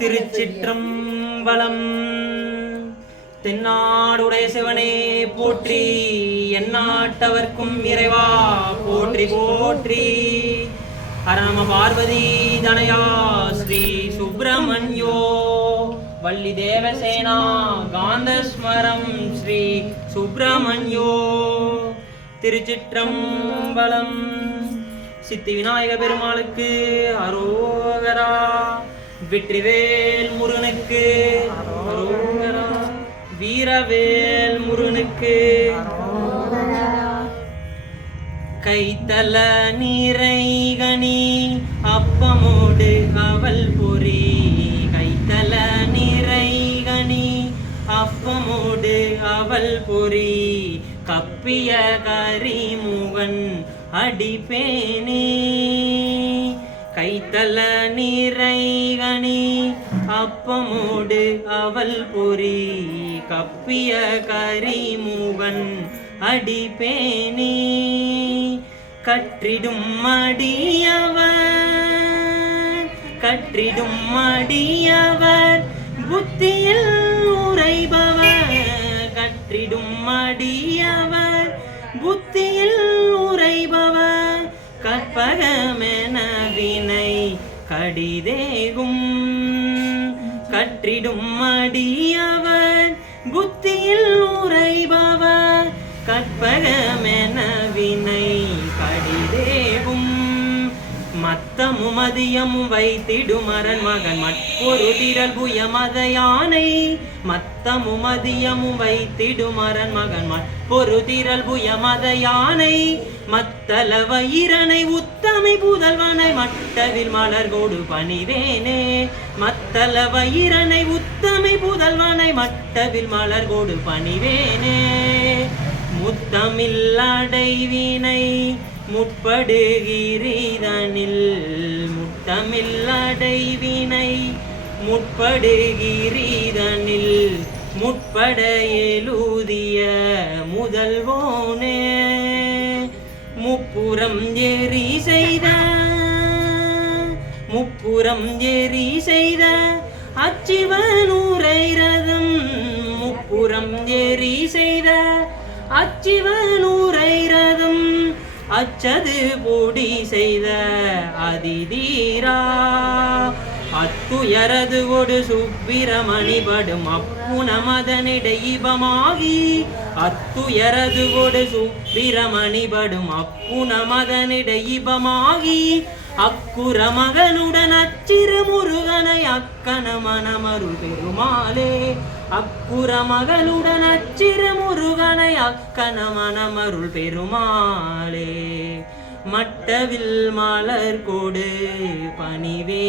திருச்சிற்றம்பலம். தென்னாடுடைய சிவனே போற்றி, எந்நாட்டவர்க்கும் இறைவா போற்றி போற்றி. ஹரநம பார்வதி தனயா ஸ்ரீ சுப்பிரமணியோ வள்ளி தேவசேனா காந்தஸ்மரம் ஸ்ரீ சுப்பிரமணியோ. திருச்சிற்றம்பலம். சித்தி விநாயக பெருமாளுக்கு அரோகரா. வெற்றிவேல் முருகனுக்கு அரோகரா. வீரவேல் முருகனுக்கு கைத்தல நீரைகனி அப்பமோடு அவள் பொறி. கைத்தல நீரைகனி அப்பமோடு அவள் பொறி. கப்பிய கரிமுகன் அடிப்பேனே. கைத்தல நீரைகனி அப்பமோடு அவள் பொறி. கப்பிய கரிமுகன் அடிப்பேனே. கற்றிடும் மடியவர் கற்றிடும் மடியவர் புத்தியில் உரைபவர். கற்றிடும் மடியவர் புத்தியில் உரைபவர். கற்பகமென வினை கடிதேகும். கற்றிடும் மடியவர் புத்தியில் உரைபவர். கற்பகமென வினை கடிதேகும். மத்தமும் மதியமும் வைத்திடும் அரண் மகன் மற்றொரு திரள் புயமத யானை. மத்தமும் மதியமும் வைத்திடும் அரண் மகன் மற்றொரு திரள் புயமத யானை. மத்தல வயிரனை உத்தமை புதல்வனை மட்டவில் மலர்கோடு பணிவேனே. மத்தல வயிரனை உத்தமை புதல்வனை மட்டவில் மலர்கோடு பணிவேனே. முத்தமில் அடைவினை முற்படுகிறீதனில். முத்தமில் அடைவினை முற்படுகிறீதனில். முற்பட எழுதிய முதல்வோனே. முப்புறம் எரி செய்த முப்புறம் எரி செய்த அச்சிவனூரை ரதம். முப்புறம் எரி செய்த அச்சிவனூரை ரதம். அச்சது பொடி செய்த அதிதீரா. அத்துயரது கொடு சுப்பிரமணி படும் அப்புன மதனிடையிபமாகி. அத்துயரது கொடு சுப்பிரமணி படும் அப்புன மதனிடையிபமாகி. அக்குற மகனுடன் அச்சிறு முருகனை அக்கன மனமருள் பெருமாளே. அக்குற மகளுடன் அச்சிறு முருகனை அக்கன மனமருள் பெருமாளே. மட்டவில் மலர் கொடு பணிவே.